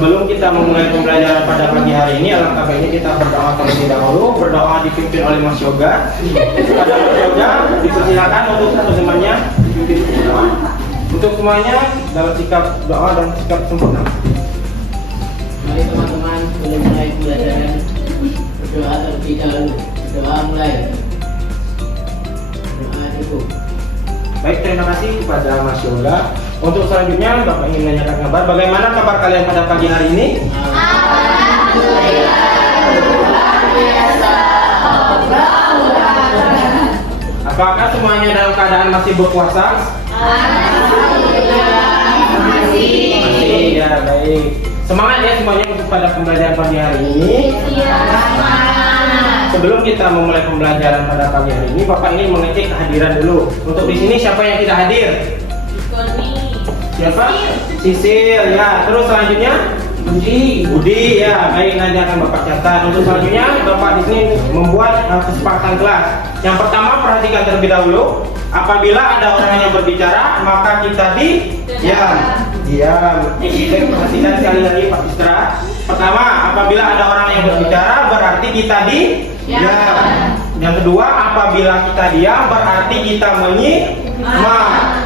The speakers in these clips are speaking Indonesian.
sebelum kita memulai pembelajaran pada pagi hari ini, alangkah baiknya kita berdoa terlebih dahulu. Berdoa dipimpin oleh Mas Yoga. Pada Mas Yoga, dipersilakan untuk satu temannya dipimpin berdoa. Untuk semuanya dalam sikap doa dan sikap sempurna. Mari teman-teman sebelum mulai pembelajaran berdoa terlebih dahulu. Doa mulai. Doa cukup. Baik, terima kasih kepada Mas Yoga. Untuk selanjutnya, Bapak ingin menanyakan kabar. Bagaimana kabar kalian pada pagi hari ini? Apakah semuanya dalam keadaan masih berpuasa? Masih, ya baik. Semangat ya semuanya untuk pada pembelajaran pagi hari ini. Sebelum kita memulai pembelajaran pada pagi hari ini, Bapak ingin mengecek kehadiran dulu. Untuk di sini siapa yang tidak hadir? Siapa? Sisil, ya. Terus selanjutnya? Budi, ya. Baik, nanti akan Bapak catat. Untuk selanjutnya, Bapak di sini membuat kesepakatan kelas. Yang pertama, perhatikan terlebih dahulu. Apabila ada orang yang berbicara, maka kita diam. Diam. Perhatikan sekali lagi, Pak Istra. Pertama, apabila ada orang yang berbicara, berarti kita diam. Yang kedua, apabila kita diam, berarti kita menyimak.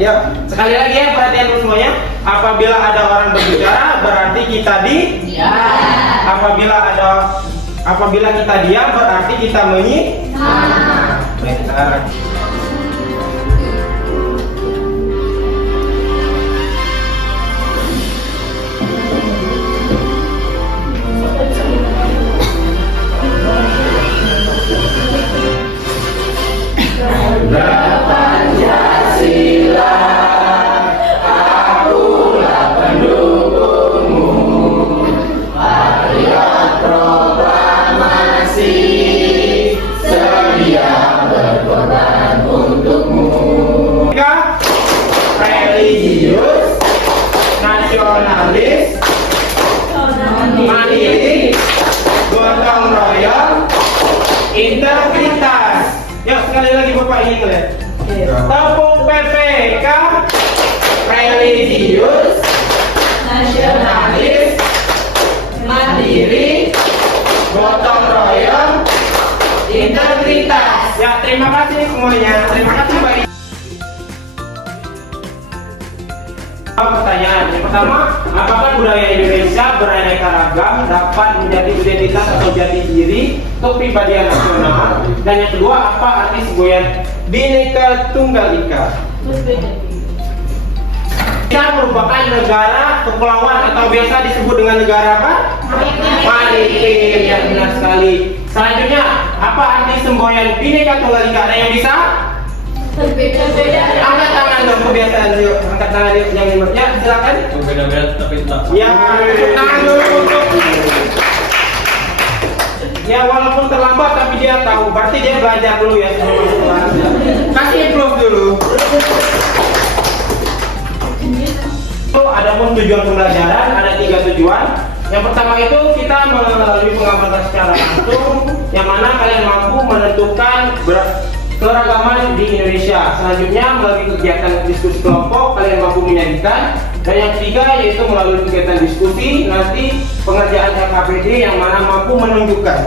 Ya, sekali lagi ya, perhatian dulu semuanya. Apabila ada orang berbicara, berarti kita diam. Apabila kita diam, berarti kita menyimak. Baik, Pancasila, akulah pendukungmu. Marilah proklamasi, sedia berkorban untukmu. Religius, nasionalis, mandiri, gotong royong, integritas. Yuk sekali lagi Bapak ingin lihat. Tepung PPK, religius, nasionalis, mandiri, gotong royong, integritas. Ya, terima kasih semuanya. Terima kasih Pak. Pertanyaan yang pertama, apakah budaya Indonesia beraneka ragam dapat menjadi identitas atau jati diri kepribadian nasional? Dan yang kedua, apa arti semboyan Bhinneka Tunggal Ika? Kita merupakan negara kepulauan atau biasa disebut dengan negara apa? Maritim. Ya, benar sekali. Selanjutnya, apa arti semboyan Bhinneka Tunggal Ika? Ada yang bisa? Berbeda-beda. Angkat tangan dong, kebiasaan yuk. Angkat tangan yuk yang lima. Ya, silakan. Berbeda-beda tapi tak. Ya, tangan dulu untuk. Ya, walaupun terlambat tapi dia tahu. Berarti dia belajar dulu ya sebelum masuk kelas. Kasih improve dulu. Adapun tujuan pembelajaran ada 3 tujuan. Yang pertama itu kita melalui pengamatan secara langsung, yang mana kalian mampu menentukan keragaman di Indonesia. Selanjutnya melalui kegiatan diskusi kelompok kalian mampu menyajikan. Dan yang ketiga yaitu melalui kegiatan diskusi nanti pengerjaan LKPD yang mana mampu menunjukkan.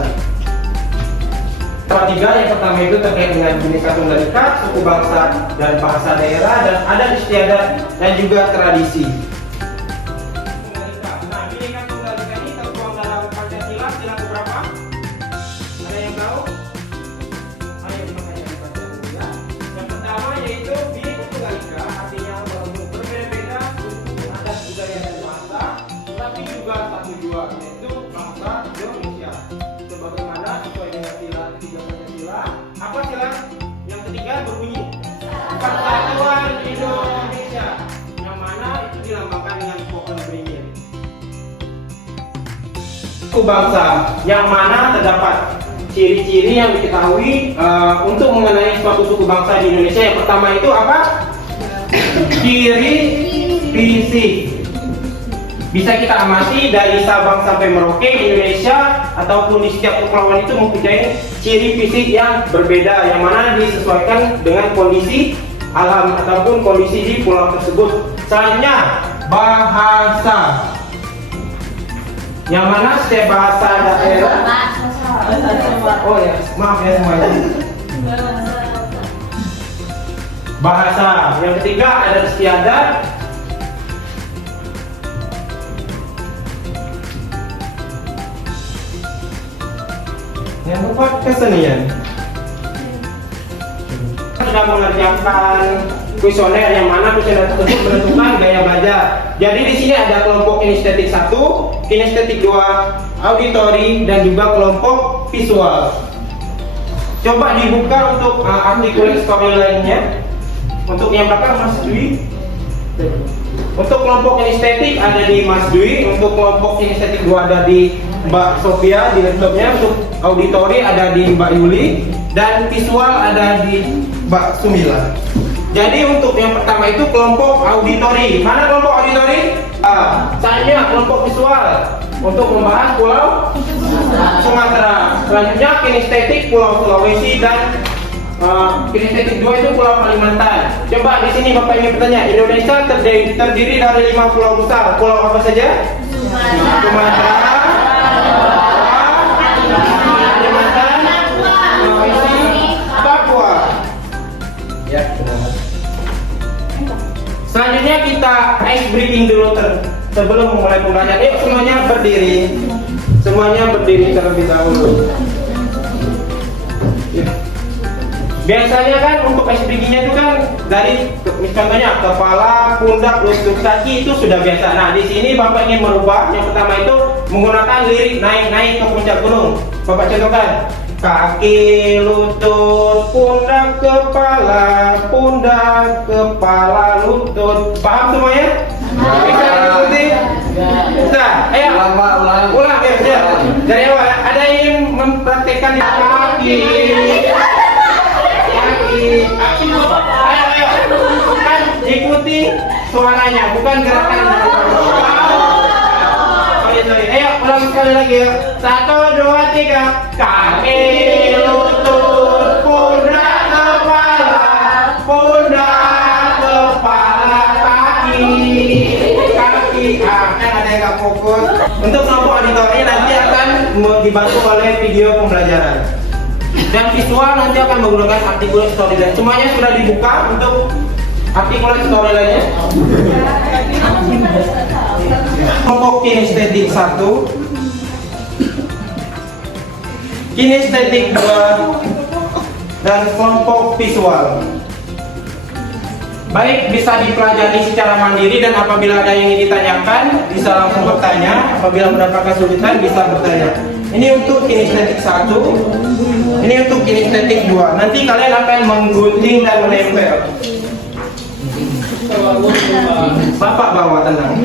Tiga, yang pertama itu terkait dengan Bhinneka Tunggal Ika, suku bangsa dan bahasa daerah, dan adat istiadat dan juga tradisi. Nah, Bhinneka Tunggal Ika ini tertuang dalam Pancasila sila keberapa? Ada yang tahu? Ayo makanya dibaca dulu ya. Yang pertama yaitu Bhinneka Tunggal Ika, artinya walaupun berbeda-beda suku, adat, budaya dan bahasa, tapi juga satu jua, yaitu bangsa Indonesia. Sebagaimana sesuai dengan sila 3 Pancasila. Apa sila yang ketiga berbunyi? Persatuan Indonesia, yang mana itu dilambangkan dengan pohon beringin. Suku bangsa, yang mana terdapat ciri-ciri yang diketahui untuk mengenai suatu suku bangsa di Indonesia. Yang pertama itu apa? Ciri fisik. Bisa kita amati dari Sabang sampai Merauke di Indonesia ataupun di setiap kepulauan itu mempunyai ciri fisik yang berbeda, yang mana disesuaikan dengan kondisi alam ataupun kondisi di pulau tersebut. Selanjutnya, bahasa. Yang mana setiap bahasa daerah. Oh ya, maaf ya semuanya. Bahasa. Yang ketiga ada istiadat. Yang keempat kesenian. Sudah mengerjakan kuesioner yang mana kuesioner tersebut menentukan gaya belajar. Jadi di sini ada kelompok kinestetik 1, kinestetik 2, auditori dan juga kelompok visual. Coba dibuka untuk artikel story lainnya. Untuk yang belakang Mas Dwi. Untuk kelompok kinestetik ada di Mas Dwi, untuk kelompok kinestetik 2 ada di Mbak Sofia di laptopnya, untuk auditori ada di Mbak Yuli, dan visual ada di Mbak Sumila. Jadi untuk yang pertama itu kelompok auditori. Mana kelompok auditori? Saya kelompok visual untuk membahas Pulau Sumatera. Selanjutnya kinestetik Pulau Sulawesi dan kinestetik 2 itu Pulau Kalimantan. Coba di sini Bapak Ibu bertanya, Indonesia terdiri dari 5 pulau besar. Pulau apa saja? Sumatera, Kalimantan, Sulawesi, Papua. Ya, benar. Selanjutnya kita ice breaking dulu sebelum memulai pembelajaran. Yuk semuanya berdiri. Semuanya berdiri terlebih dahulu. Ya. Biasanya kan untuk ice breaking-nya itu kan dari contohnya kepala, pundak, lutut, kaki itu sudah biasa. Nah, di sini Bapak ingin merubah. Yang pertama itu menggunakan lirik naik-naik ke puncak gunung. Bapak contohkan. Kaki, lutut, pundak, kepala, lutut. Paham semuanya? Bisa diikuti? Bisa. Ayo. Ulang ya. Dari awal. Ada yang mempraktekkan di kaki. Ayo. Kan ikuti suaranya, bukan gerakan. Sorry. Ayo ulang sekali lagi ya. 1, 2, 3. Kaki, lutut, pundak, kepala, kaki. Kan ada yang nggak fokus. Untuk kelompok auditori nanti akan dibantu oleh video pembelajaran. Dan visual nanti akan menggunakan artikel storyline. Semuanya sudah dibuka untuk artikel storyline-nya. Kelompok kinestetik 1, kinestetik 2, dan kelompok visual. Baik, bisa dipelajari secara mandiri dan apabila ada yang ingin ditanyakan bisa langsung bertanya. Apabila mendapatkan kesulitan bisa bertanya. Ini untuk kinestetik 1, ini untuk kinestetik 2. Nanti kalian akan menggunting dan menempel. Bapak bawa, tenang.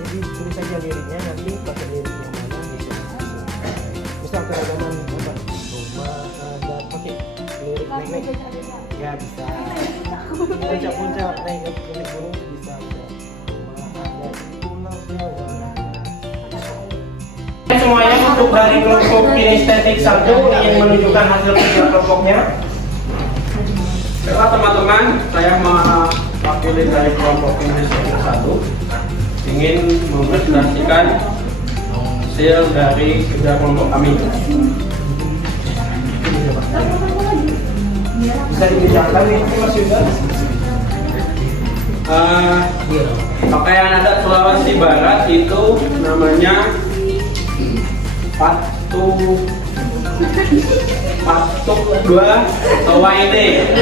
Jadi tulis saja liriknya, nanti pakai lirik yang mana bisa. Misal keragaman apa? Rumah ada pakai lirik naik. Ya bisa. Puncak-puncak naik ke gunung bisa. Rumah ada di Pulau Jawa. Semuanya untuk dari kelompok kinestetik 1 ingin menunjukkan hasil kerja kelompoknya. Baiklah teman-teman, saya mewakili dari kelompok kinestetik 1 ingin mempresentasikan hasil dari kerja kelompok kami. Bisa dibedakan nih Mas Yuda? Pakaian adat Sulawesi Barat itu namanya patuk dua Tawaide.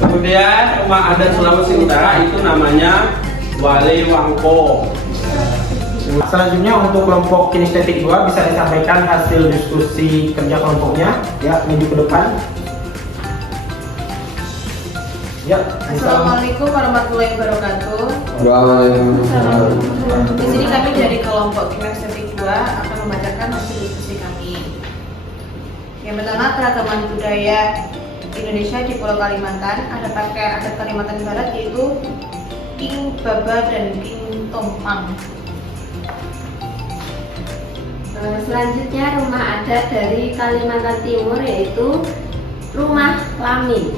Kemudian rumah adat Sulawesi Utara itu namanya Wale Wangko. Selanjutnya untuk kelompok kinestetik 2 bisa disampaikan hasil diskusi kerja kelompoknya. Ya, maju ke depan. Ya, Assalamualaikum warahmatullahi wabarakatuh. Waalaikumsalam. Di sini kami dari kelompok kinestetik 2 akan membacakan hasil diskusi kami. Yang pertama, keragaman budaya Indonesia di Pulau Kalimantan. Ada pakaian adat Kalimantan Barat yaitu King Baba dan King Tompang. Selanjutnya rumah adat dari Kalimantan Timur yaitu Rumah Lamin.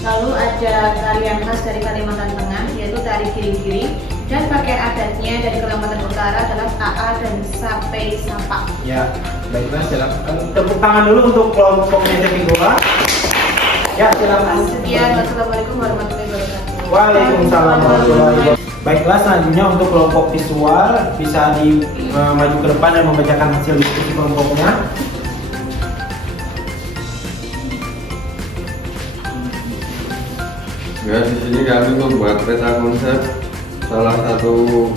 Lalu ada tarian khas dari Kalimantan Tengah yaitu tari giring-giring, dan pakaian adatnya dari Kalimantan Utara adalah taa dan sape sapa. Ya, baiklah, silakan tepuk tangan dulu untuk kelompok kinestetik 2. Ya, silakan. Sekian, wassalamualaikum warahmatullahi wabarakatuh. Waalaikumsalam warahmatullahi wabarakatuh. Baiklah, selanjutnya untuk kelompok visual bisa maju ke depan dan membacakan hasil diskusi kelompoknya. Ya, di sini kami membuat peta konsep salah satu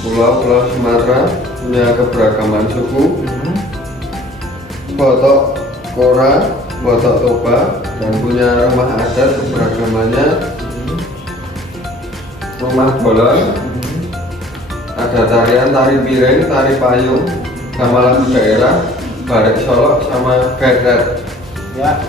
pulau Sumatera punya keberagaman suku, Botok Kora, Botok Toba, dan punya rumah adat keberagamannya rumah bola, ada tarian tari piring, tari payung, sama lagu daerah, barek solok, sama geret. Ya,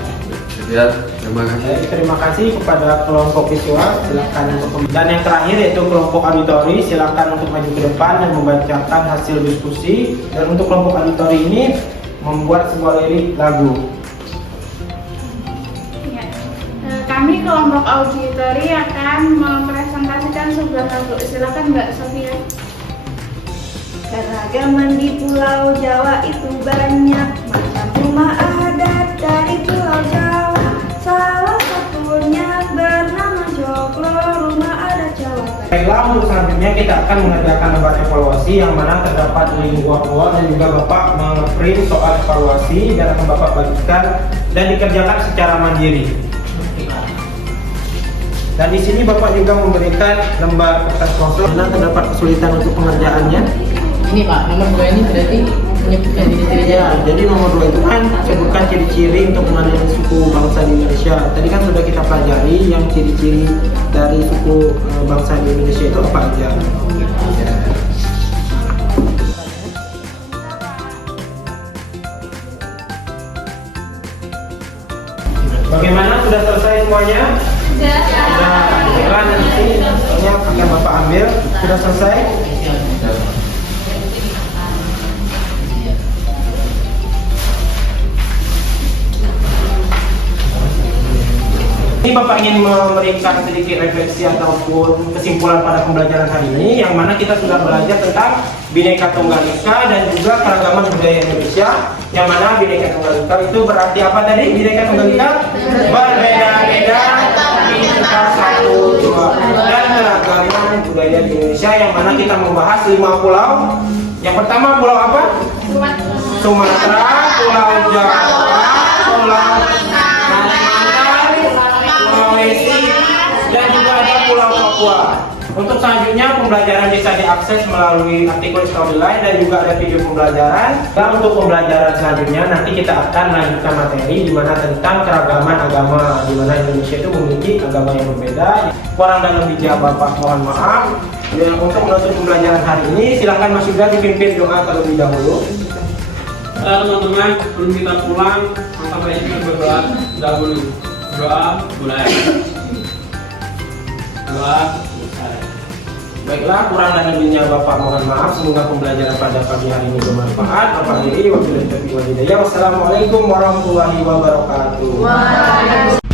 Ya, terima kasih. terima kasih kepada kelompok visual. Silakan untuk dan yang terakhir yaitu kelompok auditori. Silakan untuk maju ke depan dan membacakan hasil diskusi. Dan untuk kelompok auditori ini membuat sebuah lirik lagu. Ya. Kami kelompok auditori akan mempresentasikan sebuah lagu. Silakan Mbak Sofia. Keragaman di Pulau Jawa itu banyak macam rumah adat dari Pulau Jawa. Salah satunya bernama Joglo, rumah adat Jawa. Baiklah, untuk selanjutnya kita akan mengerjakan debat evaluasi yang mana terdapat link Word dan juga Bapak nge-print soal evaluasi dan akan Bapak bagikan dan dikerjakan secara mandiri. Dan di sini Bapak juga memberikan lembar kertas kosong dan terdapat kesulitan untuk pengerjaannya. Ini Pak, nomor 2 ini berarti menyebutkan ciri-cirinya. Ya, jadi nomor 2 itu kan sebutkan ciri-ciri untuk mengenali suku bangsa di Indonesia. Tadi kan sudah kita pelajari yang ciri-ciri dari suku bangsa di Indonesia itu apa aja. Ya. Bagaimana, sudah selesai semuanya? Sudah. Nah, nanti soalnya akan Bapak ambil. Sudah selesai? Ini Bapak ingin memberikan sedikit refleksi ataupun kesimpulan pada pembelajaran hari ini, yang mana kita sudah belajar tentang Bhinneka Tunggal Ika dan juga keragaman budaya Indonesia, yang mana Bhinneka Tunggal Ika itu berarti apa tadi? Bhinneka Tunggal Ika berbeda-beda tapi kita satu jua, dan keragaman budaya di Indonesia, yang mana kita membahas 5 pulau. Yang pertama pulau apa? Sumatera, Pulau Jawa, Pulau dan juga ada Pulau Papua. Untuk selanjutnya pembelajaran bisa diakses melalui artikel Storyline dan juga ada video pembelajaran. Dan untuk pembelajaran selanjutnya nanti kita akan lanjutkan materi di mana tentang keragaman agama, di mana Indonesia itu memiliki agama yang berbeda. Kurang dan lebihnya Bapak mohon maaf. Dan untuk menutup pembelajaran hari ini silakan Mas Yuda dipimpin doa terlebih dahulu. Teman-teman, sebelum kita pulang, maka baiknya kita berdoa dahulu. Doa mulai. Doa selesai. Baiklah, kurang dan lebihnya Bapak mohon maaf. Semoga pembelajaran pada pagi hari ini bermanfaat. Wassalamualaikum warahmatullahi wabarakatuh.